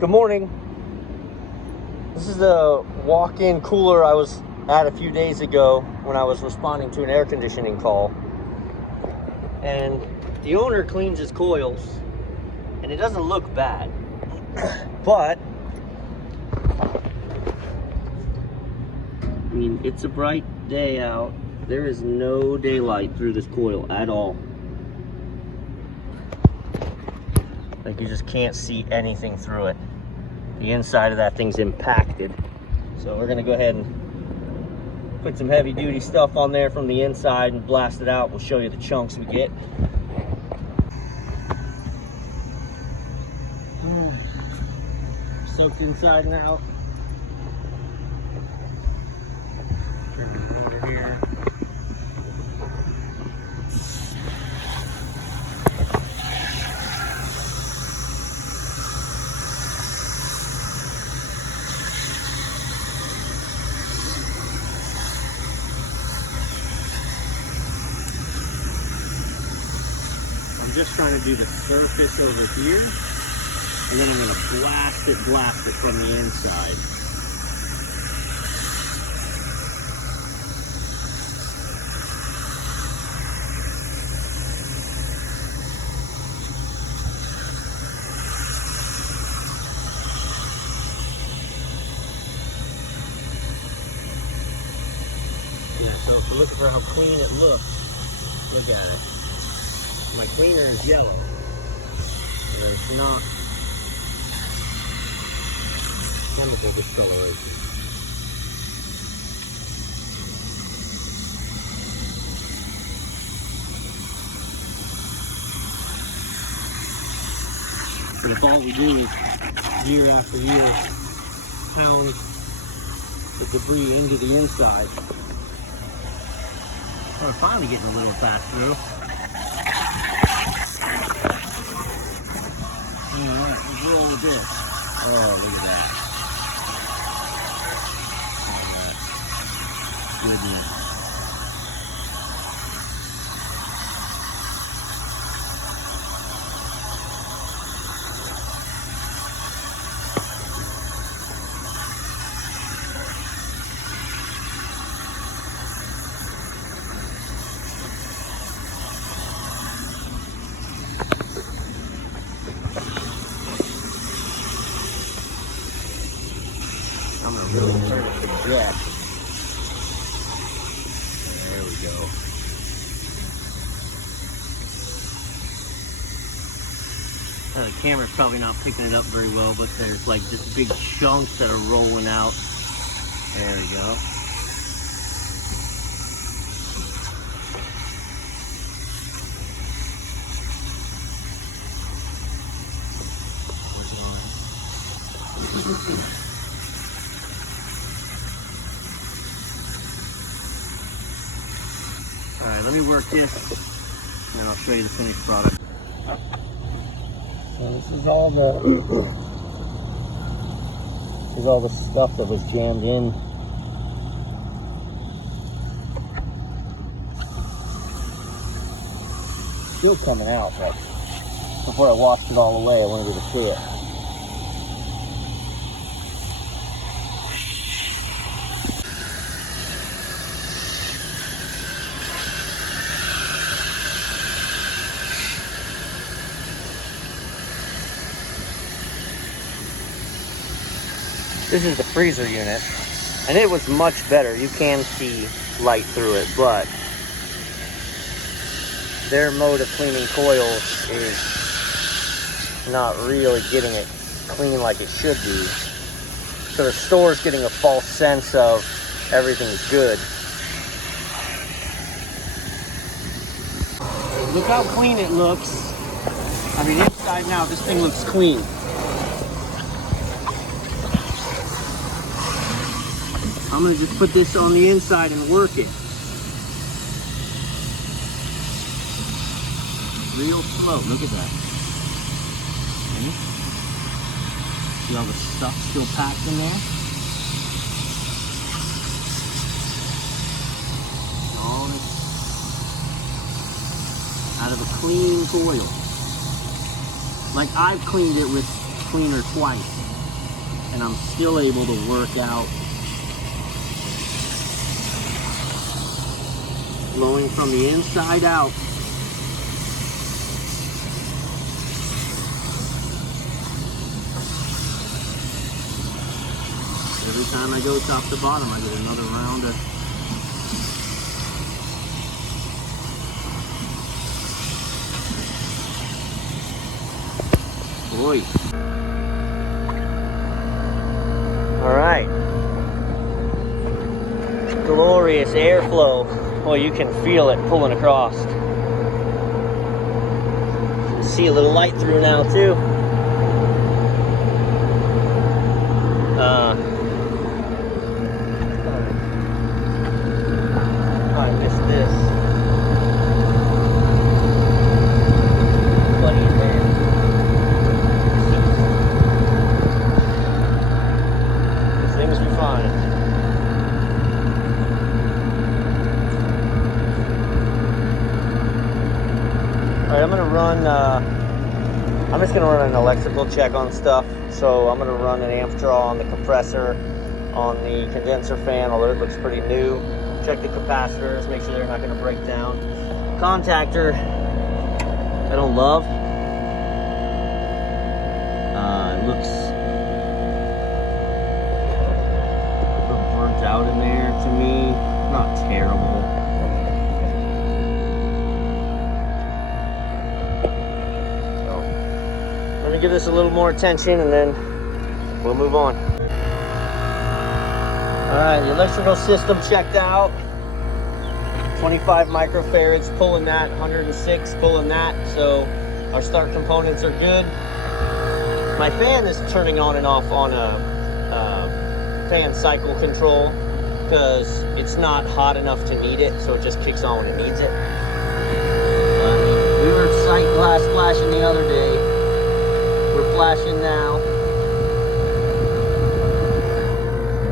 Good morning. This is the walk-in cooler I was at a few days ago when I was responding to an air conditioning call. And the owner cleans his coils, and it doesn't look bad. But, I mean, it's a bright day out. There is no daylight through this coil at all. Like, you just can't see anything through it. The inside of that thing's impacted. So we're gonna go ahead and put some heavy duty stuff on there from the inside and blast it out. We'll show you the chunks we get. Soaked inside and out. Turn the corner here. I'm just trying to do the surface over here, and then I'm going to blast it from the inside. Yeah, so if you're looking for how clean it looks, look at it. My cleaner is yellow, and it's not chemical discoloration. And if all we do is year after year pound the debris into the inside, we're finally getting a little pass through. Alright, let's roll with this. Oh, look at that. Look at that. Goodness. I'm gonna really turn it to jack. There we go. The camera's probably not picking it up very well, but there's like just big chunks that are rolling out. There we go. Alright, let me work this, and then I'll show you the finished product. So this is all the stuff that was jammed in. Still coming out, but before I washed it all away, I wanted you to see it. This is the freezer unit, and it was much better. You can see light through it, but their mode of cleaning coils is not really getting it clean like it should be. So the store's getting a false sense of everything's good. Look how clean it looks. I mean, inside and out, this thing looks clean. I'm gonna just put this on the inside and work it. Real slow, look at that. Okay. See all the stuff still packed in there? All this out of a clean coil. Like I've cleaned it with cleaner twice. and I'm still able to work out. Blowing from the inside out. Every time I go top to bottom, I get another round of boy. All right. Glorious airflow. Well, you can feel it pulling across. You see a little light through now too. I missed this. Buddy in there. Things be fine. Alright, I'm gonna run, I'm just gonna run an electrical check on stuff. So I'm gonna run an amp draw on the compressor, on the condenser fan, although it looks pretty new. Check the capacitors, make sure they're not gonna break down. Contactor, I don't love. It looks a little burnt out in there to me. Not terrible. Let me give this a little more attention and then we'll move on. All right, the electrical system checked out. 25 microfarads, pulling that, 106, pulling that. So our start components are good. My fan is turning on and off on a fan cycle control because it's not hot enough to need it, so it just kicks on when it needs it. We were sight glass flashing the other day. We're flashing now.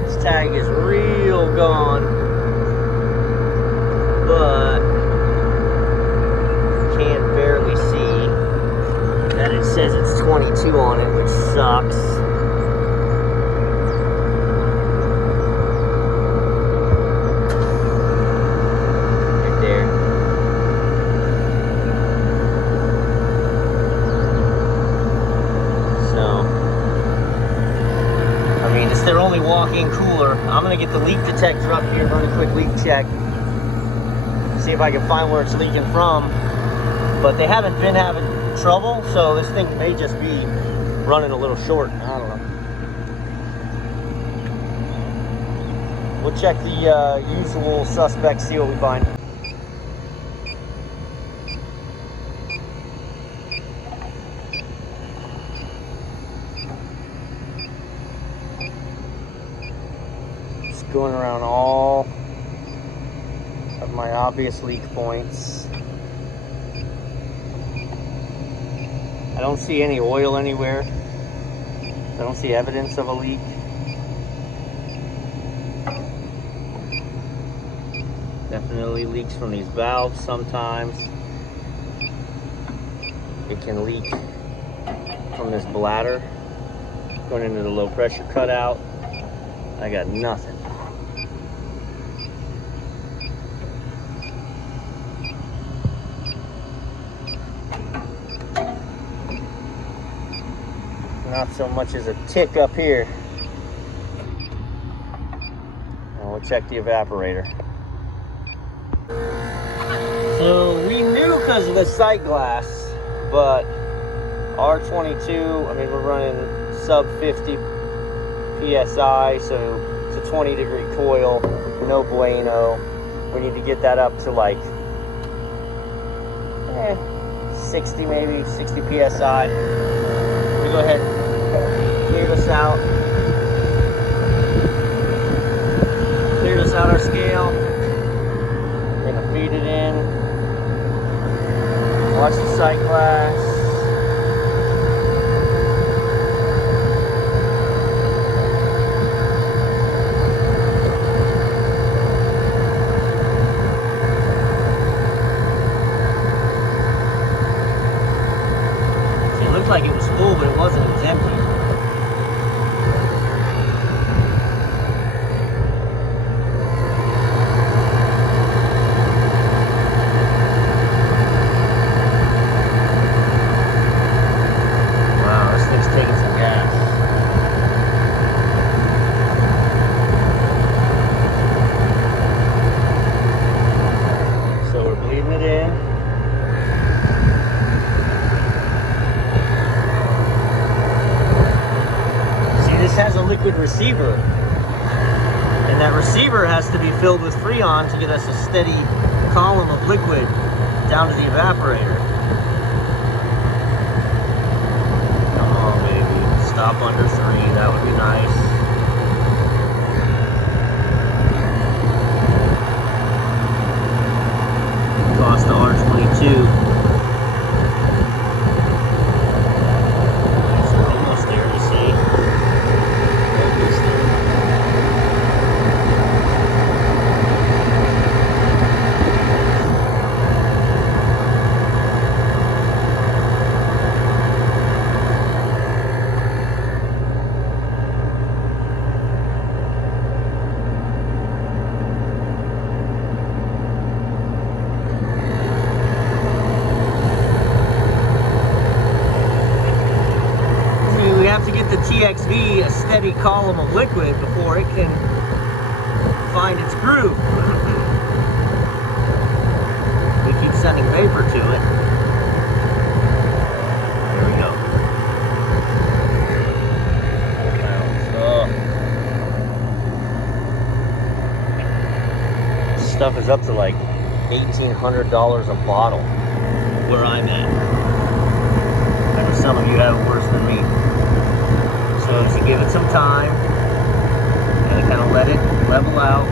This tag is real gone, but can barely see that it says it's 22 on it, which sucks. Right there. So, I mean, it's their only walk-in cooler. I'm gonna get the leak detector up here, run a quick leak check, see if I can find where it's leaking from. But they haven't been having trouble, so this thing may just be running a little short. I don't know. We'll check the usual suspects, see what we find. Just going around all of my obvious leak points. I don't see any oil anywhere. I don't see evidence of a leak. Definitely leaks from these valves sometimes. It can leak from this bladder going into the low pressure cutout. I got nothing. Not so much as a tick up here. And we'll check the evaporator. So we knew because of the sight glass, but R22, I mean, we're running sub 50 PSI, so it's a 20-degree coil, no bueno. We need to get that up to like 60 maybe, 60 PSI. We go ahead and clear this out. Clear this out our scale. We're gonna feed it in. Watch the sight glass. It looked like it was full, but it wasn't. It was empty. has a liquid receiver, and that receiver has to be filled with Freon to get us a steady column of liquid down to the evaporator. Come on, baby. Stop under 3. That would be nice. Cost the R22. To get the TXV a steady column of liquid before it can find its groove. We keep sending vapor to it. There we go. 4 pounds. Oh. This stuff is up to like $1,800 a bottle where I'm at. I know some of you have it worse than me. So to give it some time, and kind of let it level out.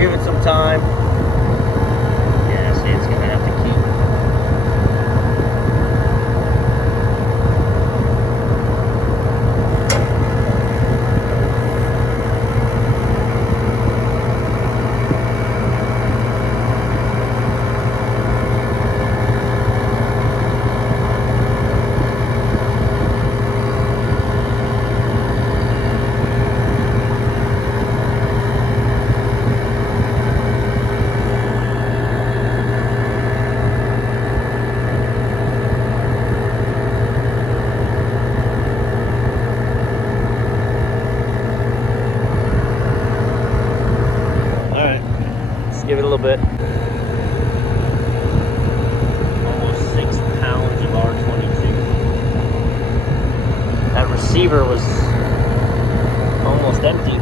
Give it some time. Yeah, see, it's gonna have to keep. Give it a little bit. Almost 6 pounds of R22. That receiver was almost empty.